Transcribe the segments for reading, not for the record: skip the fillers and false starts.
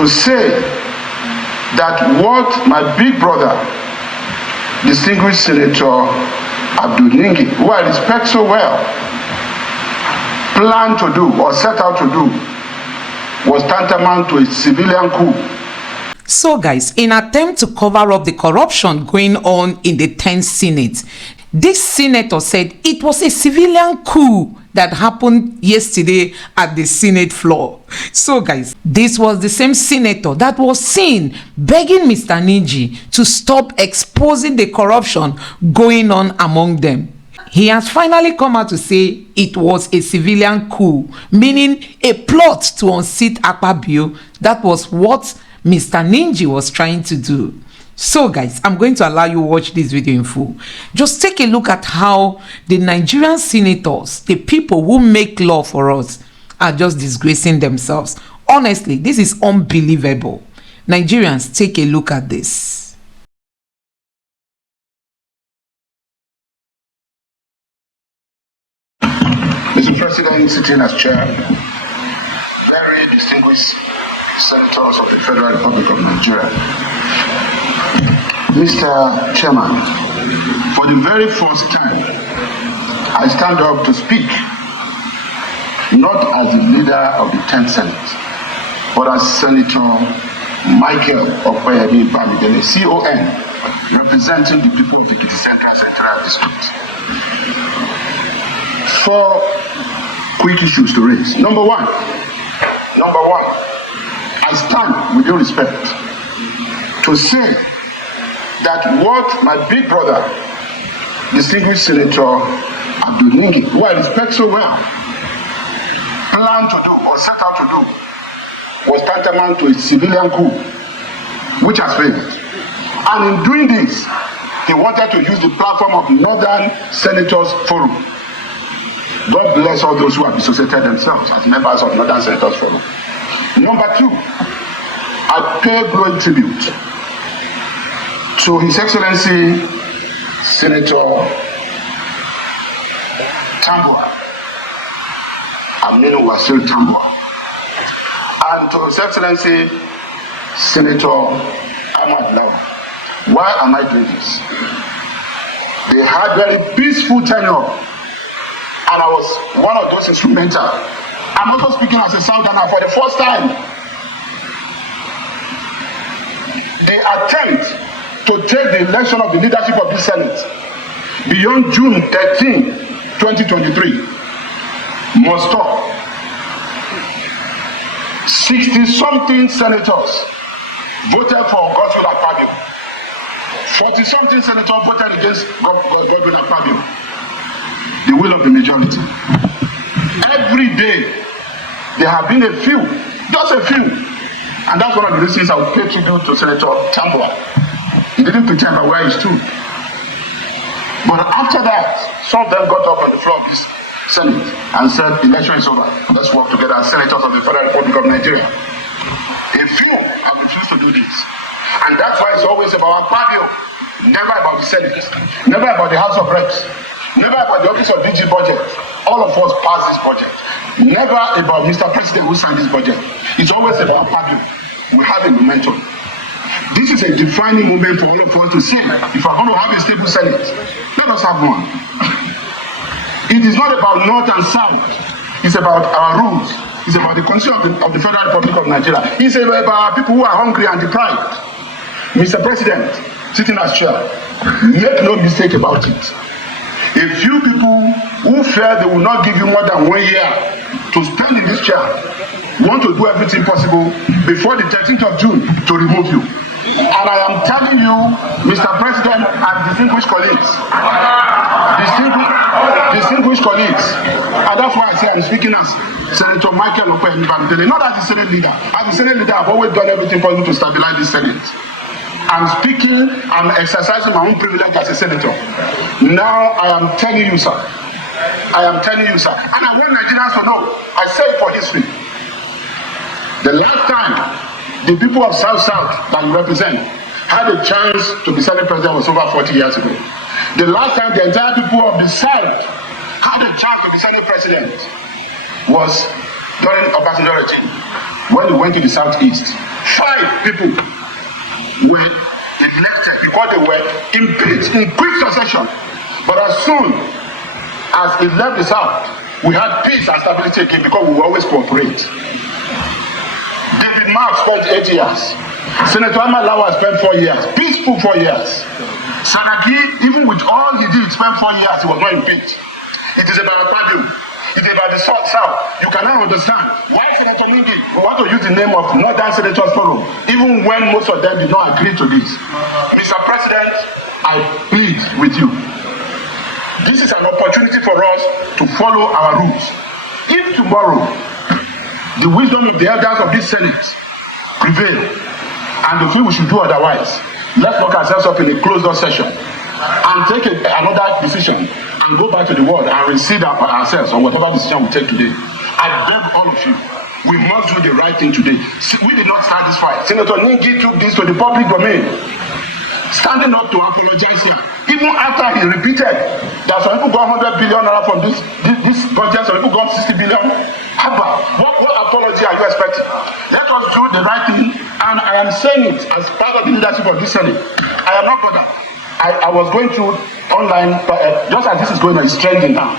to say that what my big brother, distinguished Senator NINGI, who I respect so well, planned to do or set out to do was tantamount to a civilian coup. So guys, in attempt to cover up the corruption going on in the 10th Senate, this senator said it was a civilian coup that happened yesterday at the Senate floor. So guys, this was the same senator that was seen begging Mr. NIG to stop exposing the corruption going on among them. He has finally come out to say it was a civilian coup, meaning a plot to unseat Akpabio. That was what Mr. NIG was trying to do. So guys, I'm going to allow you to watch this video in full. Just take a look at how the Nigerian senators, the people who make law for us, are just disgracing themselves. Honestly, this is unbelievable. Nigerians, take a look at this. Mr. President, sitting as chair, very distinguished senators of the Federal Republic of Nigeria. Mr. Chairman, for the very first time, I stand up to speak, not as the leader of the 10th Senate, but as Senator Michael Okpayemi Bamidele, CON, representing the people of the Ekiti Central District. 4 quick issues to raise. Number one, I stand with due respect to say that what my big brother, distinguished Senator NINGI, who I respect so well, planned to do or set out to do was tantamount to a civilian coup, which has failed. And in doing this, he wanted to use the platform of Northern Senators Forum. God bless all those who have associated themselves as members of Northern Senators Forum. Number 2, I pay glowing tribute to His Excellency Senator Aminu Wasil Tambua, and to His Excellency Senator Ahmad Law. Why am I doing this? They had very peaceful tenure, and I was one of those instrumental. I'm also speaking as a Southerner for the first time. The attempt to take the election of the leadership of this Senate beyond June 13, 2023 must stop. 60-something senators voted for Godwin Akpabio. 40-something senators voted against Godwin Akpabio. The will of the majority. Every day, there have been a few, just a few, and that's one of the reasons I would pay tribute to Senator Tambua. He didn't pretend about where he stood. But after that, some of them got up on the floor of this Senate and said, the election is over. Let's work together as senators of the Federal Republic of Nigeria. A few have refused to do this. And that's why it's always about Akpabio, never about the Senate, never about the House of Reps, never about the Office of DG Budget. All of us pass this budget. Never about Mr. President who signed this budget. It's always about Akpabio. We have a momentum. This is a defining moment for all of us to see if we're going to have a stable Senate. Let us have one. It is not about North and South. It's about our rules. It's about the constitution of the Federal Republic of Nigeria. It's about people who are hungry and deprived. Mr. President, sitting as chair, make no mistake about it. A few people who fear they will not give you more than 1 year to stand in this chair want to do everything possible before the 13th of June to remove you. And I am telling you, Mr. President and distinguished colleagues, and that's why I say I'm speaking as Senator Michael Okpayemi Bamidele, not as the Senate leader. As the Senate leader, I've always done everything possible to stabilize this Senate. I'm speaking, I'm exercising my own privilege as a senator. Now I am telling you, sir. And I want Nigerians to know, I say it for history. The last time the people of South that you represent had a chance to be Senate President was over 40 years ago. The last time the entire people of the South had a chance to be Senate President was during Obasanjo regime, when we went to the Southeast. 5 people were elected because they were impeached in quick succession. But as soon as he left the South, we had peace and stability again because we will always cooperate. David Mark spent 8 years. Senator Ahmed Lawal spent 4 years. Peaceful 4 years. Saraki, even with all he did, spent 4 years, he was not impeached. It is about Akpabio. It is about the South. You cannot understand why Senator NINGI want to use the name of Northern Senators Forum, even when most of them did not agree to this. Mr. President, I plead with you. This is an opportunity for us to follow our rules. If tomorrow the wisdom of the elders of this Senate prevail and they feel we should do otherwise, let's lock ourselves up in a closed-door session and take another decision and go back to the world and reconsider ourselves on whatever decision we take today. I beg all of you, we must do the right thing today. We did not start this fight. Senator NINGI took this to the public domain, standing up to apologize here. Even after he repeated that some people got 100 billion from this budget, some people got 60 billion. What apology are you expecting? Let us do the right thing, and I am saying it as part of the leadership of this Senate. I am not bothered. I was going through online, just as this is going on, it's trending now,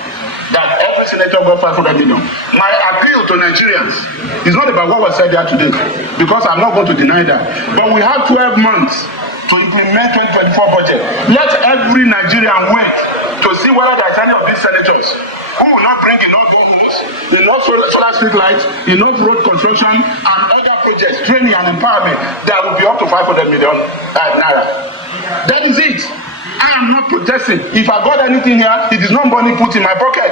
that every senator got 500 million. My appeal to Nigerians is not about what was said there today, because I'm not going to deny that. But we have 12 months to implement 2024 budget. Let every Nigerian wait to see whether there is any of these senators who will not bring enough homes, enough solar street lights, enough road construction, and other projects, training and empowerment that will be up to 500 million naira. That is it. I am not protesting. If I got anything here, it is not money put in my pocket.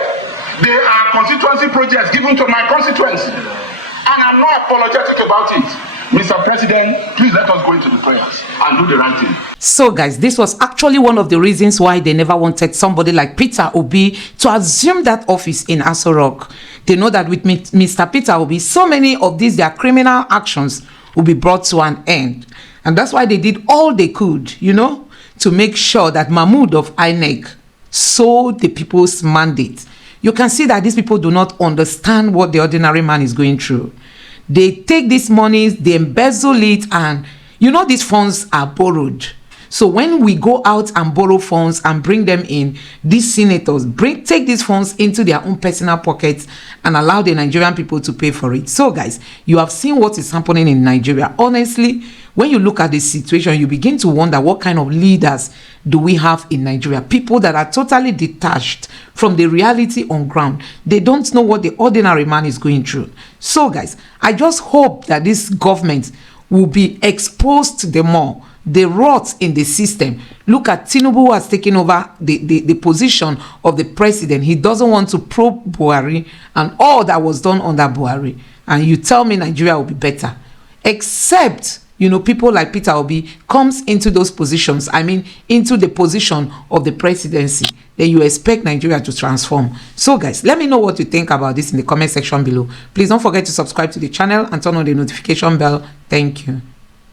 They are constituency projects given to my constituency, and I'm not apologetic about it. Mr. President, please let us go into the prayers and do the right thing. So guys, this was actually one of the reasons why they never wanted somebody like Peter Obi to assume that office in Aso Rock. They know that with Mr. Peter Obi, so many of these their criminal actions will be brought to an end. And that's why they did all they could, you know, to make sure that Mahmood of NIG sold the people's mandate. You can see that these people do not understand what the ordinary man is going through. They take these monies, they embezzle it, and you know these funds are borrowed. So when we go out and borrow funds and bring them in, these senators take these funds into their own personal pockets and allow the Nigerian people to pay for it. So guys, you have seen what is happening in Nigeria. Honestly, when you look at the situation, you begin to wonder what kind of leaders do we have in Nigeria? People that are totally detached from the reality on ground. They don't know what the ordinary man is going through. So guys, I just hope that this government will be exposed to the more the rot in the system. Look at Tinubu, who has taken over the position of the president. He doesn't want to probe Buhari and all that was done under Buhari. And you tell me Nigeria will be better. Except, you know, people like Peter Obi comes into those positions. I mean, into the position of the presidency. Then you expect Nigeria to transform. So guys, let me know what you think about this in the comment section below. Please don't forget to subscribe to the channel and turn on the notification bell. Thank you.